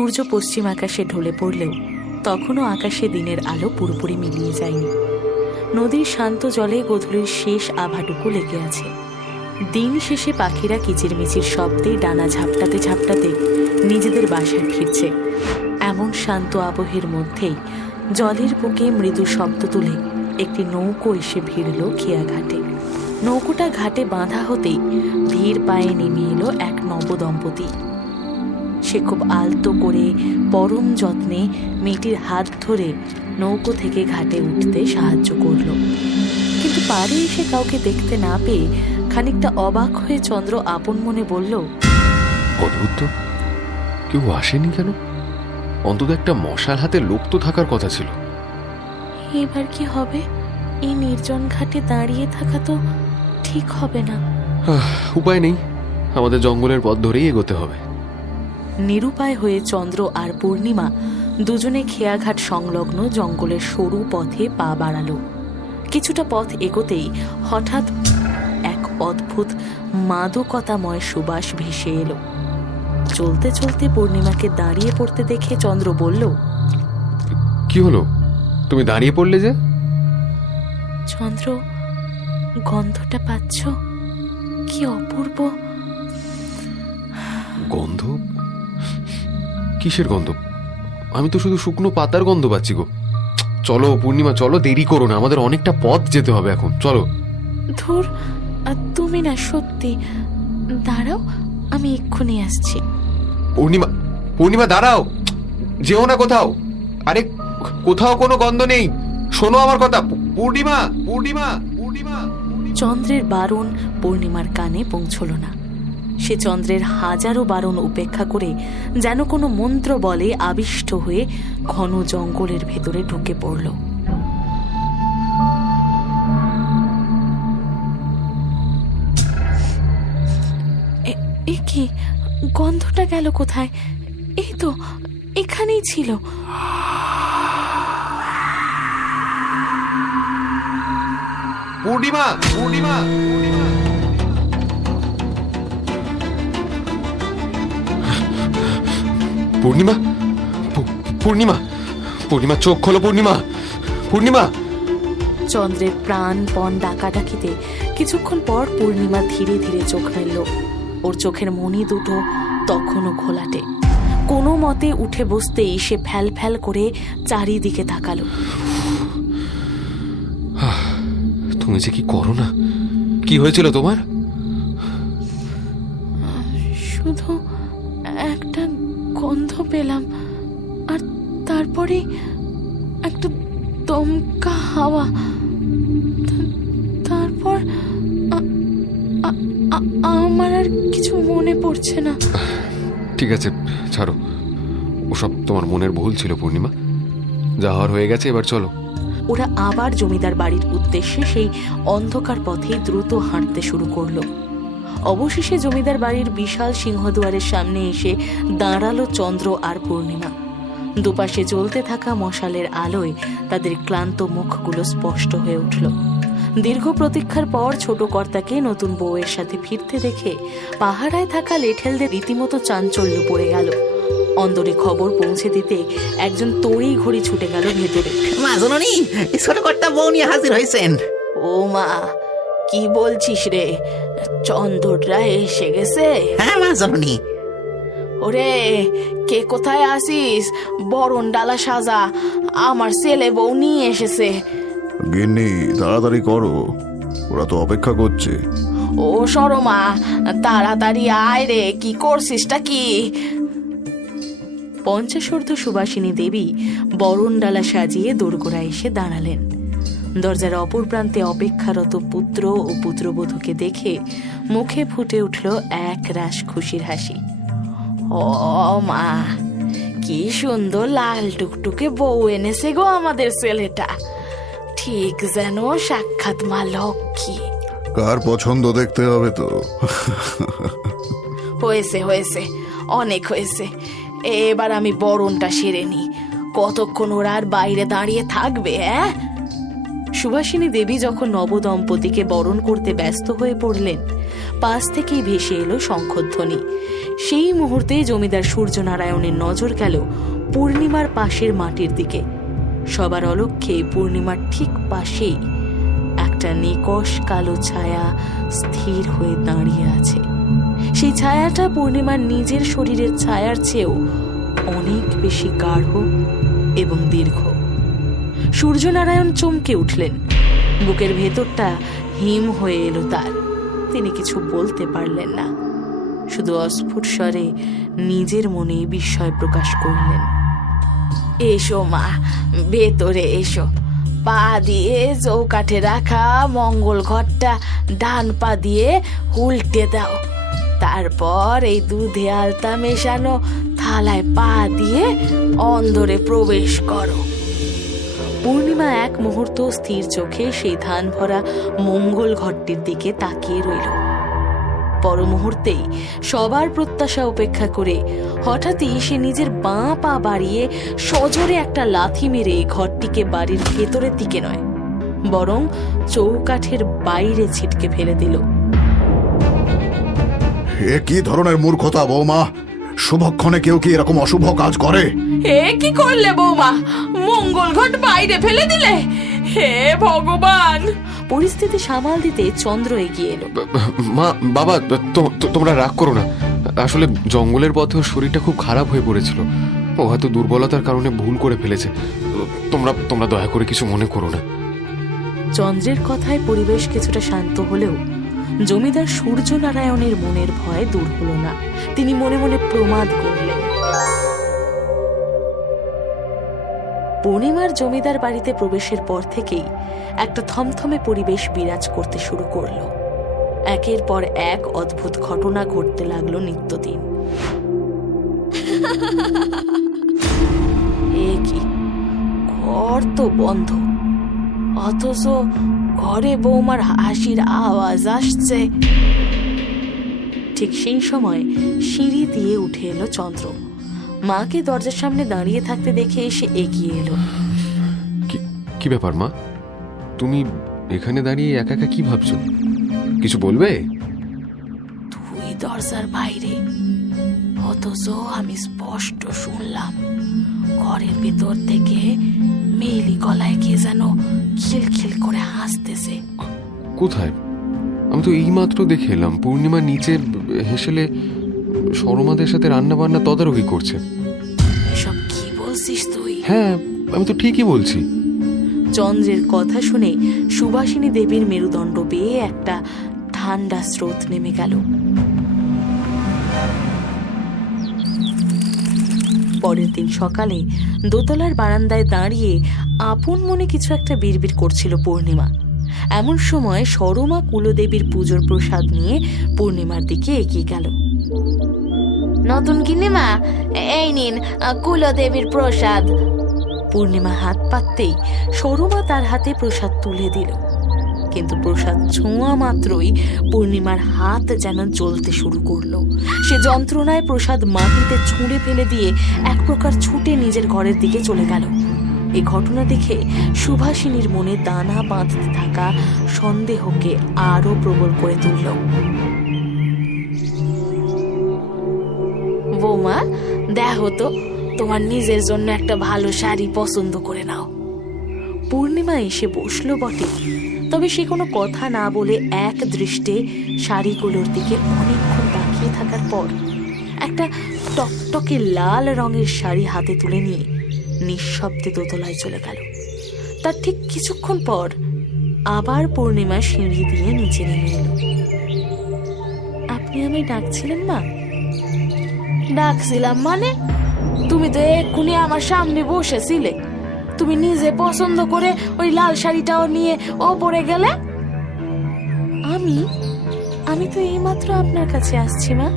সূর্য পশ্চিম আকাশে ঢলে পড়লেও তখনও আকাশে দিনের আলো পুরোপুরি মিলিয়ে যায়নি। নদীর শান্ত জলে গোধূলির শেষ আভাটুকু লেগে আছে। দিন শেষে পাখিরা কিচিরমিচির শব্দে ডানা ঝাপটাতে ঝাপটাতে নিজেদের বাসায় ফিরছে। এমন শান্ত আবহের মধ্যেই জলের বুকে মৃদু শব্দ তুলে একটি নৌকো এসে ভিড়ল খেয়াঘাটে। নৌকোটা ঘাটে বাঁধা হতেই ধীর পায়ে নেমে এলো এক নবদম্পতি। সে খুব আলতো করে পরম যত্নে মেয়েটির হাত ধরে নৌকো থেকে ঘাটে উঠতে সাহায্য করল। কিন্তু পাড়ে এসে কাউকে দেখতে না পেয়ে খানিকটা অবাক হয়ে চন্দ্র আপন মনে বলল, অদ্ভুত তো, কেউ আসেনি কেন? অন্তত একটা মশাল হাতে লোক তো থাকার কথা ছিল। এবার কি হবে? এই নির্জন ঘাটে দাঁড়িয়ে থাকা তো ঠিক হবে না। উপায় নেই, আমাদের জঙ্গলের পথ ধরেই এগোতে হবে। নিরুপায় হয়ে চন্দ্র আর পূর্ণিমা দুজনে খেয়াঘাট সংলগ্ন জঙ্গলের সরু পথে পা বাড়ালো। কিছুটা পথ এগোতেই হঠাৎ এক অদ্ভুত মাদকতাময় সুবাস ভেসে এলো। চলতে চলতে পূর্ণিমাকে দাঁড়িয়ে পড়তে দেখে চন্দ্র বলল, কি হলো, তুমি দাঁড়িয়ে পড়লে যে? চন্দ্র, গন্ধটা পাচ্ছ? কি অপূর্ব গন্ধ! কিসের গন্ধ? আমি তো শুধু শুকনো পাতার গন্ধ পাচ্ছি গো। চলো পূর্ণিমা, চলো, দেরি করো না, আমাদের অনেকটা পথ যেতে হবে এখন, চলো। ধুর, তুমি না, সত্যি। দাঁড়াও, আমি এক্ষুনি আসছি। পূর্ণিমা, পূর্ণিমা দাঁড়াও, যেও না কোথাও। আরে কোথাও কোনো গন্ধ নেই, শোনো আমার কথা। পূর্ণিমা, পূর্ণিমা, পূর্ণিমা। চন্দ্রের বারণ পূর্ণিমার কানে পৌঁছল না। সে চন্দ্রের হাজারো বারণ উপেক্ষা করে যেন কোনো মন্ত্র বলে আবিষ্ট হয়ে ঘন জঙ্গলের ভেতরে ঢুকে পড়ল। এ কি, গন্ধটা গেল কোথায়? এই তো এখানেই ছিল। পূর্ণিমা, পূর্ণিমা, পূর্ণিমা, পূর্ণিমা, পূর্ণিমা, চোখ খোলো পূর্ণিমা, পূর্ণিমা। চন্দ্রের প্রাণপণ ডাকাডাকিতে কিছুক্ষণ পর পূর্ণিমা ধীরে ধীরে চোখ মেলল। ওর চোখের মণি দুটো তখনও ঘোলাটে। কোনো মতে উঠে বসতেই সে ফ্যাল ফ্যাল করে চারিদিকে তাকালো। তুমি যে কি করো না! কি হয়েছিল তোমার? শুধু একটা গন্ধ পেলাম, আর তারপরে একটা দমকা হাওয়া। তারপর আমার আর কিছু মনে পড়ছে না। ঠিক আছে, ছাড়ো, ওসব তোমার মনের ভুল ছিল পূর্ণিমা। যা হওয়ার হয়ে গেছে, এবার চলো। ওরা আবার জমিদার বাড়ির উদ্দেশ্যে সেই অন্ধকার পথে দ্রুত হাঁটতে শুরু করলো। অবশেষে জমিদার বাড়ির বিশাল সিংহদুয়ারের সামনে এসে দাঁড়ালো চন্দ্র আর পূর্ণিমা। দুপাশে জ্বলতে থাকা মশালের আলোয় তাদের ক্লান্ত মুখগুলো স্পষ্ট হয়ে উঠল। দীর্ঘ প্রতীক্ষার পর ছোট কর্তাকে নতুন বউয়ের সাথে ফিরতে দেখে পাহারায় থাকা লেঠেলদের রীতিমতো চাঞ্চল্য পড়ে গেল। অন্দরে খবর পৌঁছে দিতে একজন তড়ি ঘড়ি ছুটে গেল ভেতরে। মা জননী, ছোট কর্তা বউ নিয়ে হাজির হয়েছেন। ও মা, কি বলছিস রে? চন্দ্রটা এসে গেছে? হ্যাঁ মা জননী। ওরে, কে কোথায় আসিস? বরণ ডালা সাজা, আমার ছেলে বউ নিয়ে এসেছে। গিন্নি, তাড়াতাড়ি করো, ওরা তো অপেক্ষা করছে। ও সরমা, তাড়াতাড়ি আয় রে, কি করছিসটা কি? পঞ্চাশোর্ধ্ব সুবাসিনী দেবী বরণ ডালা সাজিয়ে দোরগোড়ায় এসে দাঁড়ালেন। দরজার অপর প্রান্তে অপেক্ষারত পুত্র ও পুত্রবধূকে দেখে মুখে ফুটে উঠল এক রাশ খুশির হাসি। ও মা, কি সুন্দর লাল টুকটুকে বউ এনেছে গো আমাদের ছেলেটা। ঠিক যেন সাক্ষাৎ মা লক্ষ্মী। কার পছন্দ দেখতে হবে তো। হয়েছে হয়েছে, অনেক হয়েছে। এবার আমি বরণটা সেরে নি। কতক্ষণ ওরা আর বাইরে দাঁড়িয়ে থাকবে? সুভাষিনী দেবী যখন নবদম্পতিকে বরণ করতে ব্যস্ত হয়ে পড়লেন, পাশ থেকেই ভেসে এলো শঙ্খধ্বনি। সেই মুহূর্তে জমিদার সূর্যনারায়ণের নজর গেল পূর্ণিমার পাশের মাটির দিকে। সবার অলক্ষ্যে পূর্ণিমার ঠিক পাশেই একটা নিকষ কালো ছায়া স্থির হয়ে দাঁড়িয়ে আছে। সেই ছায়াটা পূর্ণিমার নিজের শরীরের ছায়ার চেয়েও অনেক বেশি গাঢ় এবং দীর্ঘ। সূর্যনারায়ণ চমকে উঠলেন, বুকের ভেতরটা হিম হয়ে এলো তার। তিনি কিছু বলতে পারলেন না, শুধু অস্ফুট স্বরে নিজের মনে বিস্ময় প্রকাশ করলেন। এসো মা, ভেতরে এসো। পা দিয়ে চৌকাঠে রাখা মঙ্গল ঘরটা ডান পা দিয়ে উল্টে দাও। তারপর এই দুধে আলতা মেশানো থালায় পা দিয়ে অন্দরে প্রবেশ করো। পূর্ণিমা এক মুহূর্ত স্থির চোখে সেই ধান ভরা মঙ্গল ঘরটির দিকে তাকিয়ে রইল। পর মুহূর্তেই সবার প্রত্যাশা উপেক্ষা করে হঠাৎই সে নিজের বাঁ পা বাড়িয়ে সজোরে একটা লাথি মেরে ঘরটিকে বাড়ির ভেতরের দিকে নয়, বরং চৌকাঠের বাইরে ছিটকে ফেলে দিল। এ কি ধরনের মূর্খতা বৌমা? শুভক্ষণে কেউ কি এরকম অশুভ কাজ করে? এ কি করলে বৌমা? মঙ্গল ঘট বাইরে ফেলে দিলে? হে ভগবান! পরিস্থিতি সামাল দিতে চন্দ্র এগিয়ে এলো। মা, বাবা, তোমরা রাগ করো না। আসলে জঙ্গলের পথে ওর শরীরটা খুব খারাপ হয়ে পড়েছিল। ও হয়তো দুর্বলতার কারণে ভুল করে ফেলেছে। তোমরা দয়া করে কিছু মনে করো না। চন্দ্রের কথায় পরিবেশ কিছুটা শান্ত হলেও জমিদার সূর্যনারায়ণের মনের ভয় দূর হলো না। তিনি মনে মনে প্রমাদ করলেন। পূর্ণিমার জমিদার বাড়িতে প্রবেশের পর থেকেই একটা থমথমে পরিবেশ বিরাজ করতে শুরু করলো। একের পর এক অদ্ভুত ঘটনা ঘটতে লাগলো নিত্যদিন। এ কি, ঘর তো বন্ধ, অথচ ঘরে বৌমার হাসির আওয়াজ আসছে। ঠিক সেই সময় সিঁড়ি দিয়ে উঠে এলো চন্দ্র। মাকে দরজার সামনে দাঁড়িয়ে থাকতে দেখে এসে এগিয়ে এলো। কি ব্যাপার মা? তুমি এখানে দাঁড়িয়ে একা একা কি ভাবছো? কিছু বলবে? তুই দরজার বাইরে, অথচ আমি স্পষ্ট শুনলাম ঘরের ভেতর থেকে মেয়েলি গলায় কে যেন খিলখিল করে হাসতেছে। কোথায়? আমি তো এইমাত্র দেখে এলাম পূর্ণিমা নিচে হেসেলে সরমাদের সাথে রান্না বান্না তদারকি করছে। এসব কি বলছিস তুই? হ্যাঁ, আমি তো ঠিকই বলছি। চন্দ্রের কথা শুনে সুভাষিনী দেবীর মেরুদণ্ড বেয়ে একটা ঠান্ডা স্রোত নেমে গেল। পরের দিন সকালে দোতলার বারান্দায় দাঁড়িয়ে আপন মনে কিছু একটা বিড়বিড় করছিল পূর্ণিমা। এমন সময় সরমা কুলদেবীর পুজোর প্রসাদ নিয়ে পূর্ণিমার দিকে এগিয়ে গেল। নতুন গিন্নিমা, এই নিন কুলদেবীর প্রসাদ। পূর্ণিমা হাত পাততেই সরমা তার হাতে প্রসাদ তুলে দিল, কিন্তু প্রসাদ ছোঁয়া মাত্রই পূর্ণিমার হাত যেন জ্বলতে শুরু করলো। সে যন্ত্রণায় প্রসাদ মাটিতে ছুঁড়ে ফেলে দিয়ে এক প্রকার ছুটে নিজের ঘরের দিকে চলে গেল। এই ঘটনা দেখে সুভাষিনীর মনে দানা বাঁধতে থাকা সন্দেহকে আরো প্রবল করে তুলল। বৌমা, দেখো তো, তোমার নিজের জন্য একটা ভালো শাড়ি পছন্দ করে নাও। পূর্ণিমা এসে বসলো বটে, তবে সে কোনো কথা না বলে এক দৃষ্টে শাড়িগুলোর দিকে অনেকক্ষণ তাকিয়ে থাকার পর একটা টকটকে লাল রঙের শাড়ি হাতে তুলে নিয়ে নিঃশব্দে দোতলায় চলে গেল। তার ঠিক কিছুক্ষণ পর আবার পূর্ণিমা সিঁড়ি দিয়ে নিচে নেমে এলো। আপনি আমায় ডাকছিলেন মা? ডাকছিলাম মানে? তুমি তো এক্ষুনি আমার সামনে বসেছিলে। তুমি নিজে পছন্দ করে ওই লাল শাড়িটাও নিয়ে ওপরে গেলে। আমি তো এইমাত্র আপনার কাছে আসছি মা।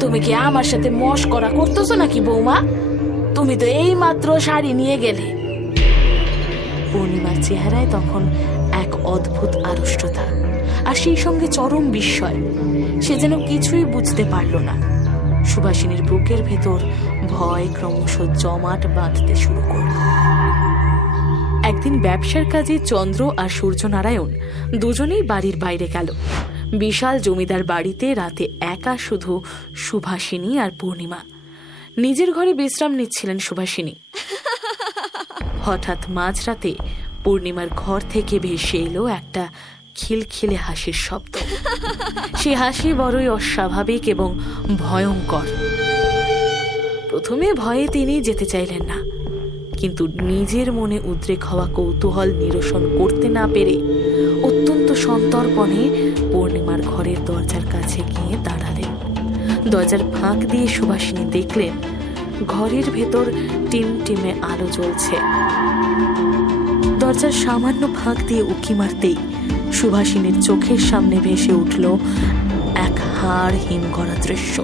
তুমি কি আমার সাথে মশকরা করতেছো নাকি বৌমা? তুমি তো এইমাত্র শাড়ি নিয়ে গেলে। পূর্ণিমার চেহারায় তখন এক অদ্ভুত আড়ষ্টতা, আর সেই সঙ্গে চরম বিস্ময়। সে যেন কিছুই বুঝতে পারল না। সুভাষিনীর বুকের ভেতর ভয় ক্রমশ জমাট বাঁধতে শুরু করল। একদিন ব্যবসার কাজে চন্দ্র আর সূর্যনারায়ণ দুজনেই বাড়ির বাইরে গেল। বিশাল জমিদার বাড়িতে রাতে একা শুধু সুভাষিনী আর পূর্ণিমা। নিজের ঘরে বিশ্রাম নিচ্ছিলেন সুভাষিনী। হঠাৎ মাঝরাতে পূর্ণিমার ঘর থেকে ভেসে এলো একটা খিলখিলে হাসির শব্দ। সে হাসি বড়ই অস্বাভাবিক এবং ভয়ঙ্কর। প্রথমে ভয়ে তিনি যেতে চাইলেন না, কিন্তু নিজের মনে উদ্রেক হওয়া কৌতূহল নিরসন করতে না পেরে অত্যন্ত সন্তর্পণে পূর্ণিমার ঘরের দরজার কাছে গিয়ে দাঁড়ালেন। দরজার ফাঁক দিয়ে সুভাষিনী দেখলেন ঘরের ভেতর টিমটিমে আলো জ্বলছে। দরজার সামান্য ফাঁক দিয়ে উঁকি মারতেই সুভাষিনীর চোখের সামনে ভেসে উঠল এক হাড় হিম করা দৃশ্য।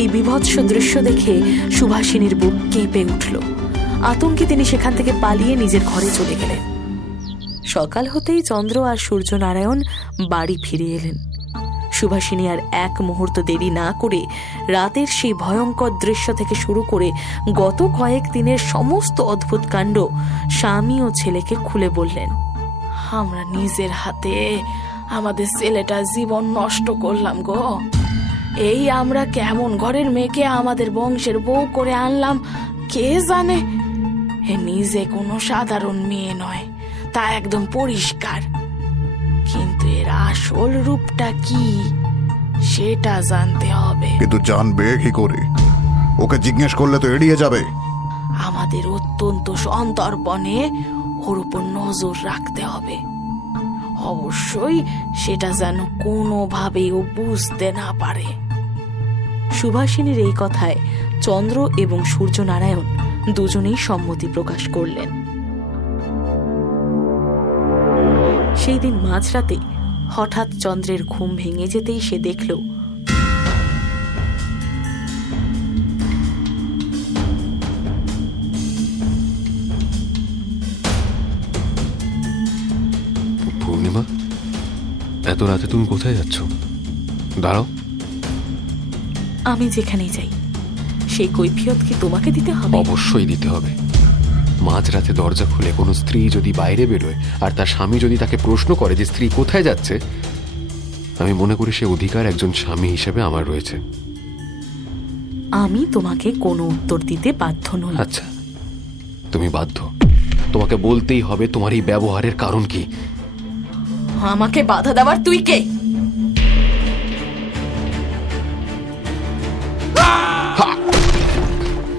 এই বীভৎস দৃশ্য দেখে সুভাষিনীর বুক কেঁপে উঠল। আতঙ্কে তিনি সেখান থেকে পালিয়ে নিজের ঘরে চলে গেলেন। সকাল হতেই চন্দ্র আর সূর্যনারায়ণ বাড়ি ফিরে এলেন। সুভাষিনী আর এক মুহূর্ত দেরি না করে রাতের সেই ভয়ঙ্কর দৃশ্য থেকে শুরু করে গত কয়েক দিনের সমস্ত অদ্ভুত কাণ্ড স্বামী ও ছেলেকে খুলে বললেন। আমরা নিজের হাতে আমাদের ছেলেটা জীবন নষ্ট করলাম গো। এই আমরা কেমন ঘরের মেয়েকে আমাদের বংশের বউ করে আনলাম কে জানে। এ নিজে কোনো সাধারণ মেয়ে নয়, তা একদম পরিষ্কার, কিন্তু এর আসল রূপটা কি সেটা জানতে হবে। কিন্তু জানবে কি করে? ওকে জিজ্ঞেস করলে তো এড়িয়ে যাবে। আমাদের অত্যন্ত সন্তর্পণে ওর উপর নজর রাখতে হবে। অবশ্যই সেটা যেন কোনোভাবেই ও বুঝতে না পারে। সুভাষিনীর এই কথায় চন্দ্র এবং সূর্যনারায়ণ দুজনেই সম্মতি প্রকাশ করলেন। সেই দিন মাঝরাতে হঠাৎ চন্দ্রের ঘুম ভেঙে যেতেই সে দেখল পূর্ণিমা, এত রাতে তুমি কোথায় যাচ্ছ? দাঁড়াও। আমি যেখানেই যাই সেই কৈফিয়ত কি তোমাকে দিতে হবে? অবশ্যই দিতে হবে। মাঝরাতে দরজা খুলে কোনো স্ত্রী যদি বাইরে বেরোয় আর তার স্বামী যদি তাকে প্রশ্ন করে যে স্ত্রী কোথায় যাচ্ছে, আমি মনে করি সে অধিকার একজন স্বামী হিসেবে আমার রয়েছে। আমি তোমাকে কোনো উত্তর দিতে বাধ্য নই। আচ্ছা, তুমি বাধ্য। তোমাকে বলতেই হবে তোমার এই ব্যবহারের কারণ কি। আমাকে বাধা দেওয়ার তুই কে?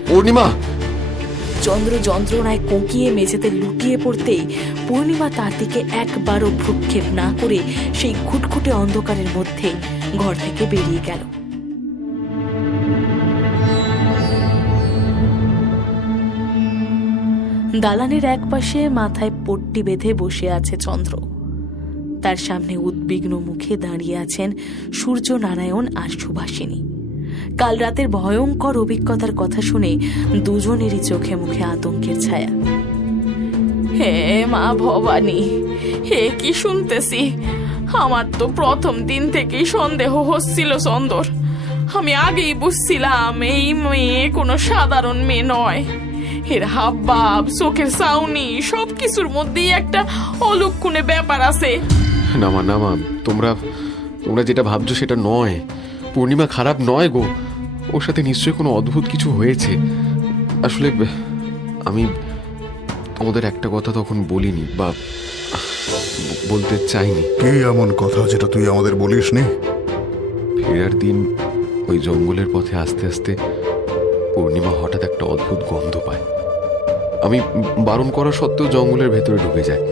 পূর্ণিমা! চন্দ্র যন্ত্রণায় কোঁকিয়ে মেঝেতে লুটিয়ে পড়তেই পূর্ণিমা তার দিকে একবারও ভ্রুক্ষেপ না করে সেই খুটখুটে অন্ধকারের মধ্যে ঘর থেকে বেরিয়ে গেল। দালানের একপাশে মাথায় পট্টি বেঁধে বসে আছে চন্দ্র। তার সামনে উদ্বিগ্ন মুখে দাঁড়িয়ে আছেন সূর্যনারায়ণ আর সুভাষিনী। কাল রাতের ভয়ঙ্কর অভিজ্ঞতার কথা শুনে দুজনেরই চোখে মুখে আতঙ্কের ছায়া। হে মা ভবানী, হে কি শুনতেছি! আমার তো প্রথম দিন থেকেই সন্দেহ হচ্ছিল চন্দর। আমি আগেই বুঝছিলাম এই মেয়ে কোনো সাধারণ মেয়ে নয়। এর হাবভাব, চোখের চাউনি, সবকিছুর মধ্যেই একটা অলক্ষণে ব্যাপার আছে। না মা, না মা, তোমরা যেটা ভাবছো সেটা নয়। পূর্ণিমা খারাপ নয় গো। ওর সাথে নিশ্চয়ই কোনো অদ্ভুত কিছু হয়েছে। আসলে আমি তোমাদের একটা কথা তখন বলিনি বা বলতে চাইনি। কি এমন কথা যেটা তুই আমাদের বলিসনি? ফেরার দিন ওই জঙ্গলের পথে আস্তে আস্তে পূর্ণিমা হঠাৎ একটা অদ্ভুত গন্ধ পায়। আমি বারণ করা সত্ত্বেও জঙ্গলের ভেতরে ঢুকে যায়।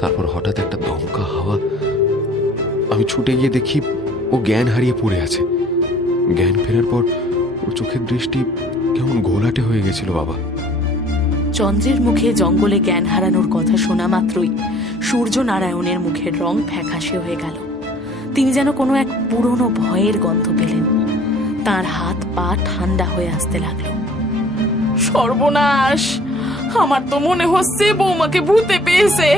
তারপর হঠাৎ একটা দমকা হাওয়া। আমি ছুটে গিয়ে দেখি ও জ্ঞান হারিয়ে পড়ে আছে। জ্ঞান ফেরার পর ওর চোখের দৃষ্টি কেমন ঘোলাটে হয়ে গেছিল বাবা। চন্দ্রের মুখে জঙ্গলে জ্ঞান হারানোর কথা শোনা মাত্রই সূর্যনারায়ণের মুখের রং ফ্যাকাশে হয়ে গেল। তিনি যেন কোনো এক পুরনো ভয়ের গন্ধ পেলেন। তার হাত পা ঠান্ডা হয়ে আসতে লাগলো। সর্বনাশ! আমার তো মনে হচ্ছে বৌমাকে ভূতে পেয়েছে।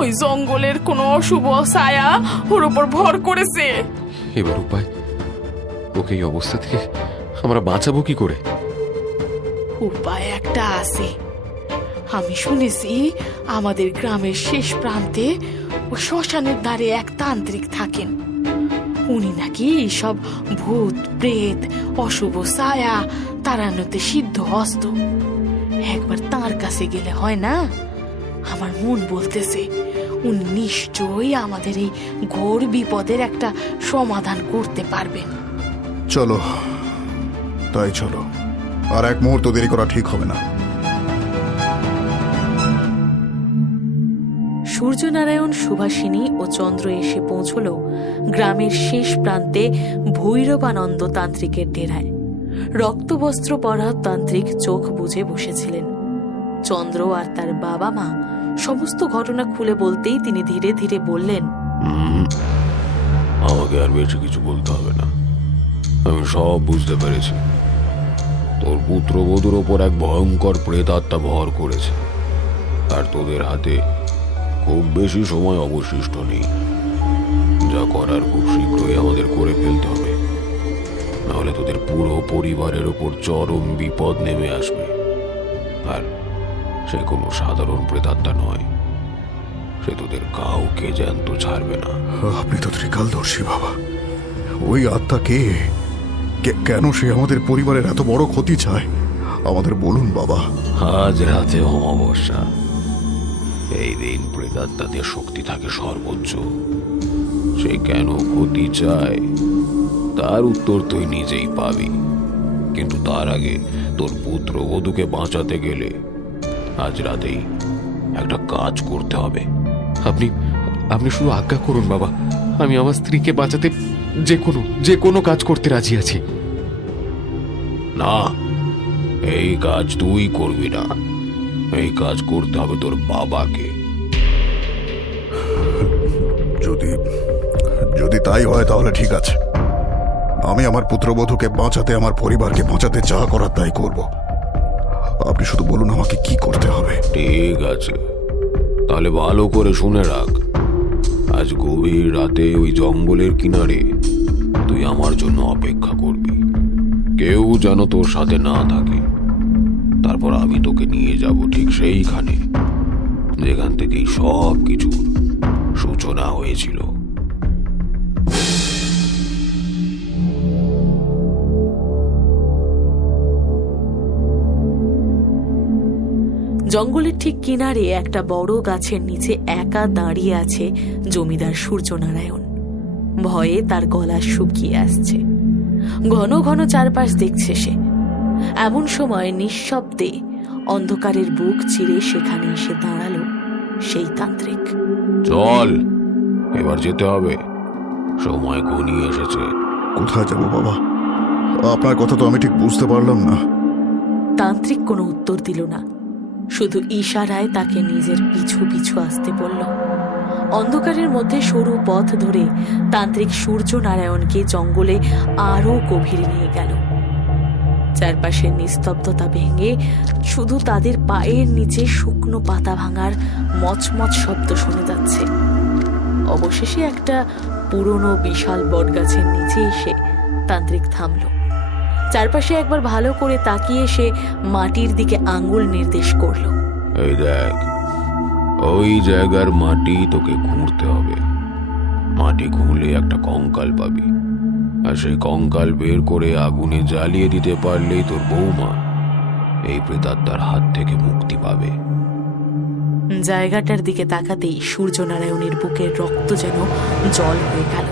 ওই জঙ্গলের কোনো অশুভ ছায়া ওর উপর ভর করেছে। এবার উপায়? ওকে এই অবস্থা থেকে আমরা বাঁচাবো কি করে? উপায় একটা আছে। আমি শুনেছি আমাদের গ্রামের শেষ প্রান্তে ও শ্মশানের ধারে এক তান্ত্রিক থাকেন। উনি নাকি সব ভূত প্রেত অশুভ ছায়া তাড়ানোতে সিদ্ধ হস্ত। একবার তার কাছে গেলে হয় না? আমার মন বলতেছে উনি নিশ্চয়ই আমাদের এই ঘোর বিপদের একটা সমাধান করতে পারবেন। চলো, তাই চলো। আর এক মুহূর্ত দেরি করা ঠিক হবে না। সূর্যনারায়ণ, সুভাষিনী ও চন্দ্র এসে পৌঁছল গ্রামের শেষ প্রান্তে ভৈরবানন্দ তান্ত্রিকের ডেরায়। রক্তবস্ত্র পরা তান্ত্রিক চোখ বুজে বসেছিলেন। চন্দ্র আর তার বাবা মা সমস্ত ঘটনা খুলে বলতেই তিনি ধীরে ধীরে বললেন, আমাকে আর বেশি কিছু বলতে হবে না, আমি সব বুঝতে পেরেছি। তোর পুত্রবধূর ওপর এক ভয়ঙ্কর প্রেতাত্মা ভর করেছে, আর তোদের হাতে খুব বেশি সময় অবশিষ্ট নেই। যা করার খুব শীঘ্রই আমাদের করে ফেলতে হবে, নাহলে তোদের পুরো পরিবারের ওপর চরম বিপদ নেমে আসবে। আর সে কোনো সাধারণ প্রেতাত্মা নয়, সে তোদের কাউকে জ্যান্ত ছাড়বে না। আপনি তো ত্রিকালদর্শী বাবা। ওই আত্মা কে? কেন সে আমাদের পরিবারের এত বড় ক্ষতি চায়? আমাদের বলুন বাবা। আজ রাতে অমাবস্যা, এই দিন প্রেতাত্মাদের শক্তি থাকে সর্বোচ্চ। সে কেন ক্ষতি চায় তার উত্তর তুই নিজেই পাবি, কিন্তু তার আগে তোর পুত্রবধূকে বাঁচাতে গেলে আজ রাতেই একটা কাজ করতে হবে। আপনি আপনি শুধু আজ্ঞা করুন বাবা, আমি আমার স্ত্রীকে বাঁচাতে যে কোনো কাজ করতে রাজি আছি। না, এই কাজ তুই করবি না, এই কাজ করতে হবে তোর বাবাকে। যদি তাই হয় তাহলে ঠিক আছে। আমি আমার পুত্রবধূকে বাঁচাতে, আমার পরিবারকে বাঁচাতে যা করার তাই করব। আপনি শুধু বলুন আমাকে কি করতে হবে। ঠিক আছে, তাহলে ভালো করে শুনে রাখ। আজ গভীর রাতে ওই জঙ্গলের কিনারে তুই আমার জন্য অপেক্ষা করবি। কেউ যেন তোর সাথে না থাকে। তারপর আমি তোকে নিয়ে যাব ঠিক সেইখানে যেখান থেকেই সব কিছুর সূচনা হয়েছিল। জঙ্গলের ঠিক কিনারে একটা বড় গাছের নিচে একা দাঁড়িয়ে আছে জমিদার সূর্যনারায়ণ। ভয়ে তার গলা শুকিয়ে আসছে। ঘন ঘন চারপাশ দেখছে সে। এমন সময় নিঃশব্দে অন্ধকারের বুক চিরে সেখানে এসে দাঁড়ালো সেই তান্ত্রিক। চল, এবার যেতে হবে, সময় ঘনিয়ে এসেছে। কোথায় যাব বাবা? আপনার কথা তো আমি ঠিক বুঝতে পারলাম না। তান্ত্রিক কোনো উত্তর দিল না, শুধু ইশারায় তাকে নিজের পিছু পিছু আসতে বলল। অন্ধকারের মধ্যে সরু পথ ধরে তান্ত্রিক সূর্যনারায়ণকে জঙ্গলে আরো গভীরে নিয়ে গেল। চারপাশের নিস্তব্ধতা ভেঙে শুধু তাদের পায়ের নিচে শুকনো পাতা ভাঙার মচমচ শব্দ শোনা যাচ্ছে। অবশেষে একটা পুরনো বিশাল বটগাছের নিচে এসে তান্ত্রিক থামল। চারপাশে একবার ভালো করে তাকিয়ে সে মাটির দিকে আঙ্গুল নির্দেশ করল। এই দেখ, ওই জায়গার মাটি তোকে খুঁড়তে হবে। মাটি খুঁড়লে একটা কঙ্কাল পাবি, আর সেই কঙ্কাল বের করে আগুনে জ্বালিয়ে দিতে পারলেই তোর বৌমা এই প্রেতাত্মার হাত থেকে মুক্তি পাবে। জায়গাটার দিকে তাকাতেই সূর্যনারায়ণের বুকের রক্ত যেন জল হয়ে গেল।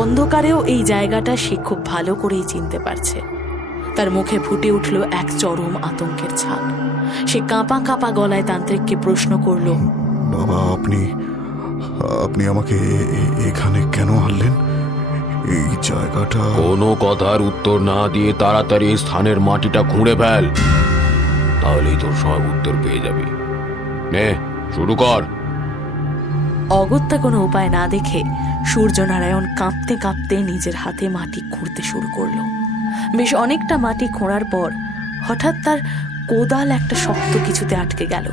অন্ধকারেও এই জায়গাটা সে খুব ভালো করেই চিনতে পারছে। তার মুখে ফুটে উঠল এক চরম আতঙ্কের ছাপ। সে কাঁপা কাঁপা গলায় তান্ত্রিককে প্রশ্ন করল, বাবা, আপনি আমাকে এখানে কেন আনলেন? এই জায়গাটা... কোনো কথার উত্তর না দিয়ে তাড়াতাড়ি এই স্থানের মাটিটা খুঁড়ে ফেল, তাহলেই তোর সব উত্তর পেয়ে যাবি। নে, শুরু কর। অগত্যা কোনো উপায় না দেখে সূর্যনারায়ণ কাঁপতে কাঁপতে নিজের হাতে মাটি খুঁড়তে শুরু করলো। বেশ অনেকটা মাটি খোঁড়ার পর হঠাৎ তার কোদাল একটা শক্ত কিছুতে আটকে গেল।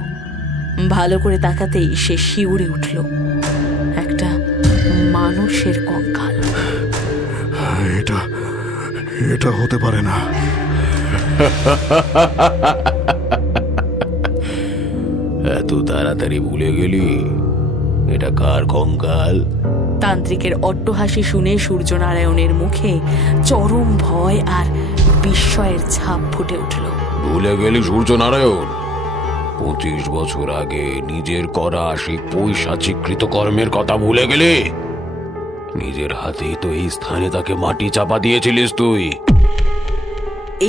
ভালো করে তাকাতেই সে শিউরে উঠল। একটা মানুষের কঙ্কাল। এটা হতে পারে না। এত তাড়াতাড়ি ভুলে গেলি এটা কার কঙ্কাল? তান্ত্রিকের অট্টহাসি শুনে সূর্যনারায়ণের মুখে চরম ভয় আর বিস্ময়ের ছাপ ফুটে উঠল। ভুলে গেলি সূর্যনারায়ণ? 25 বছর আগে নিজের করা সেই পৈশাচিক কৃতকর্মের কথা ভুলে গেলি? নিজের হাতেই তো এই স্থানে তাকে মাটি চাপা দিয়েছিলিস তুই।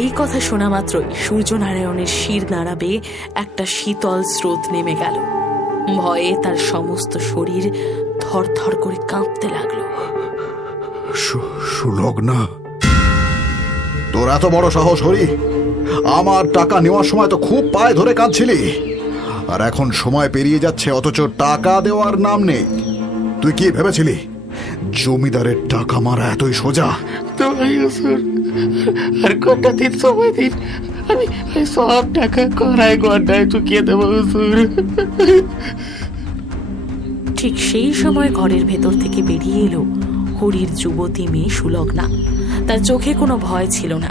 এই কথা শোনা মাত্রই সূর্যনারায়ণের শির নাড়াবে একটা শীতল স্রোত নেমে গেল। ভয়ে তার সমস্ত শরীর থরথর করে কাঁপতে লাগলো। সুলগ্না, তোর এত বড় সাহস হরি? আমার টাকা নেওয়ার সময় তো খুব পায়ে ধরে কাঁদছিলি, আর এখন সময় পেরিয়ে যাচ্ছে অথচ টাকা দেওয়ার নাম নেই। তুই কি ভেবেছিলি জমিদারের টাকা মারা এতই সোজা? আর কটা দিন সময় দিন, আমি সব টাকা কড়ায় গড়ায় চুকিয়ে দেবো হুজুর। ঠিক সেই সময় ঘরের ভেতর থেকে বেরিয়ে এলো হরির যুবতী মেয়ে সুলগ্না। তার চোখে কোনো ভয় ছিল না,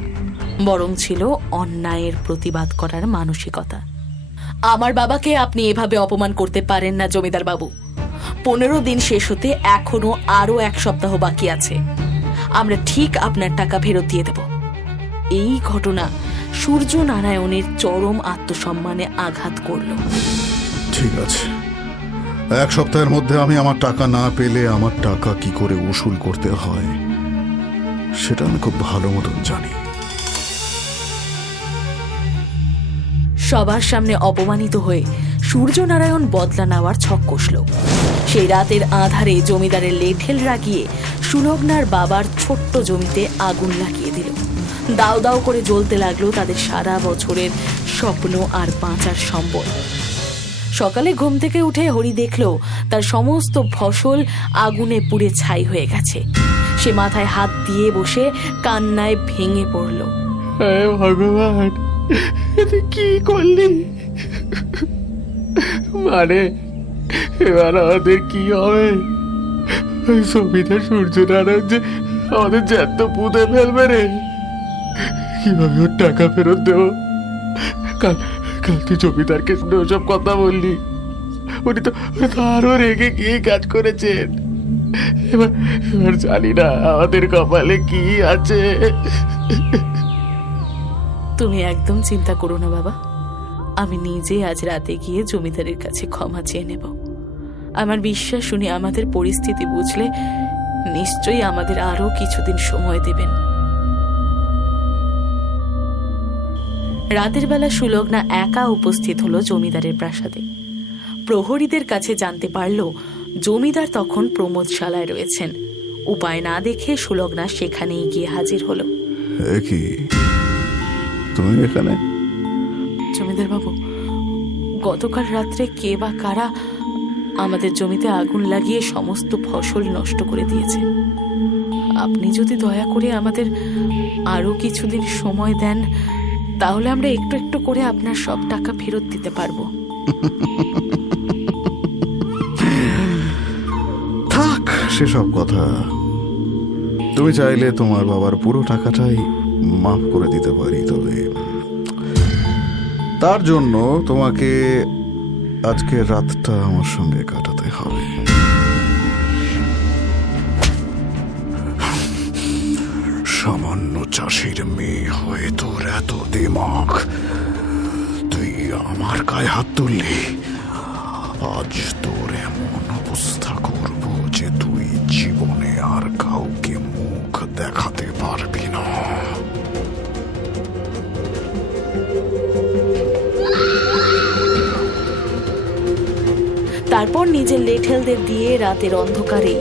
বরং ছিল অন্যায়ের প্রতিবাদ করার মানসিকতা। আমার বাবাকে আপনি এভাবে অপমান করতে পারেন না জমিদার বাবু। 15 দিন শেষ হতে এখনো আরো 1 সপ্তাহ বাকি আছে। আমরা ঠিক আপনার টাকা ফেরত দিয়ে দেব। এই ঘটনা সূর্যনারায়ণের চরম আত্মসম্মানে আঘাত করল। ঠিক আছে, 1 সপ্তাহের মধ্যে আমি আমার টাকা না পেলে আমার টাকা কি করে উসুল করতে হয় সেটা আমি খুব ভালো মতন জানি। সবার সামনে অপমানিত হয়ে সূর্যনারায়ণ বদলা নেওয়ার ছক কষল। সেই রাতের আধারে জমিদারের লেঠেল রাগিয়ে সুলগ্নার বাবার ছোট্ট জমিতে আগুন লাগিয়ে দিল। দাও দাও করে জ্বলতে লাগলো তাদের সারা বছরের স্বপ্ন আর বাঁচার সম্বল। সকালে ঘুম থেকে উঠে হরি দেখল তার সমস্ত ফসল আগুনে পুড়ে ছাই হয়ে গেছে। সে মাথায় হাত দিয়ে বসে কান্নায় ভেঙে পড়ল। ভগবান, তুই কি করলি? মানে এবার আমাদের কি হবে? ওই জমিদার সূর্যনারায়ণ যে আমাদের জ্যান্ত পুঁতে ফেলবে রে। কিভাবে ওর টাকা ফেরত দেব? কাল কাল তুই জমিদারকে শুনে ওসব কথা বললি, উনি তো আরো রেগে গিয়ে কাজ করেছেন। এবার এবার জানি না আমাদের কপালে কি আছে। তুমি একদম চিন্তা করো না বাবা, আমি নিজে আজ রাতে গিয়ে জমিদারের কাছে ক্ষমা চেয়ে নেব। আমার বিশ্বাস শুনে আমাদের পরিস্থিতি বুঝলে নিশ্চয়ই আমাদের আরো কিছুদিন সময় দেবেন। রাতের বেলা সুলগ্না একা উপস্থিত হলো জমিদারের প্রাসাদে। প্রহরীদের কাছে জানতে পারল জমিদার তখন প্রমোদশালায় রয়েছেন। উপায় না দেখে সুলগ্না সেখানেই গিয়ে হাজির হলো। কি তুমি এখানে? জমিদার বাবু, গতকাল রাত্রে কে বা কারা আমাদের জমিতে আগুন লাগিয়ে সমস্ত ফসল নষ্ট করে দিয়েছে। আপনি যদি দয়া করে আমাদের আরো কিছুদিন সময় দেন তাহলে আমরা একটু একটু করে আপনার সব টাকা ফেরত দিতে পারবো। থাক সেসব কথা, তুমি চাইলে তোমার বাবার পুরো টাকাটাই মাফ করে দিতে পারি, তবে তার জন্য তোমাকে আজকে রাতটা আমার সঙ্গে কাটাতে হবে। সামান্য চাষির মেয়ে হয়ে তোর এত দিমাগ, তুই আমার গায়ে হাত তুললি। আজ তোর এমন অবস্থা করব যে তুই জীবনে আর কাউকে মুখ দেখাতে পারবি না। তারপর নিজের লেঠেলদের দিয়ে রাতের অন্ধকারে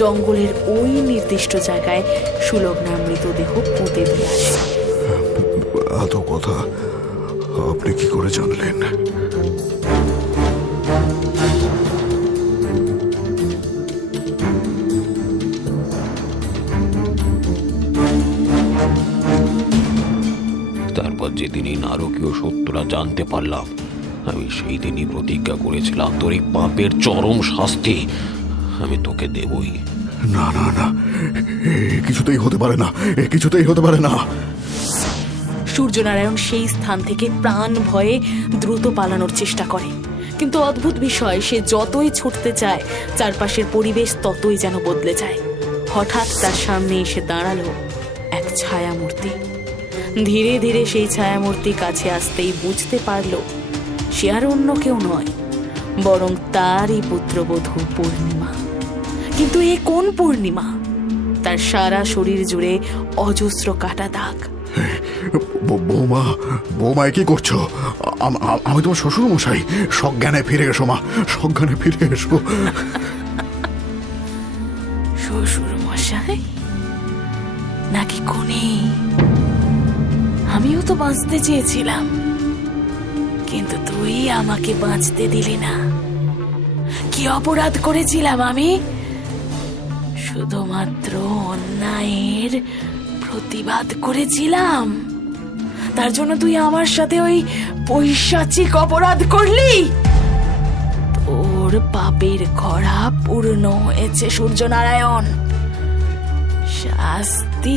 জঙ্গলের ওই নির্দিষ্ট জায়গায় সুলগ্নার মৃতদেহ পুঁতে দিয়ে আসে। এত কথা আপনি কি করে জানলেন? তারপর যেদিনই নারকীয় সত্যটা জানতে পারলাম, আমি সেই দিনই প্রতিজ্ঞা করেছিলাম তোর এই পাপের চরম শাস্তি আমি তোকে দেবই। না না না, কিছুতেই হতে পারে না, কিছুতেই হতে পারে না। সূর্যনারায়ণ সেই স্থান থেকে প্রাণ ভয়ে দ্রুত পালানোর চেষ্টা করে, কিন্তু অদ্ভুত বিষয়, সে যতই ছুটতে চায় চারপাশের পরিবেশ ততই যেন বদলে যায়। হঠাৎ তার সামনে এসে দাঁড়ালো এক ছায়ামূর্তি। ধীরে ধীরে সেই ছায়ামূর্তি কাছে আসতেই বুঝতে পারল সে আর অন্য কেউ নয়, বরং তারই পুত্রবধূ পূর্ণিমা। কিন্তু এ কোন পূর্ণিমা? তার সারা শরীর জুড়ে অজস্র কাটা দাগ। বৌমা, বৌমা কি করছো? আমি তোমার শ্বশুর মশাই। সজ্ঞানে ফিরে এসো মা, সজ্ঞানে ফিরে এসো। শ্বশুর মশাই নাকি খুনি? আমিও তো বাঁচতে চেয়েছিলাম, কিন্তু তুই আমাকে বাঁচতে দিলি না। কি অপরাধ করেছিলাম আমি? শুধুমাত্র অন্যায়ের প্রতিবাদ করেছিলাম, তার জন্য তুই আমার সাথে ওই পৈশাচিক অপরাধ করলি? তোর পাপের ঘোড়া পূর্ণ হয়েছে সূর্যনারায়ণ। শাস্তি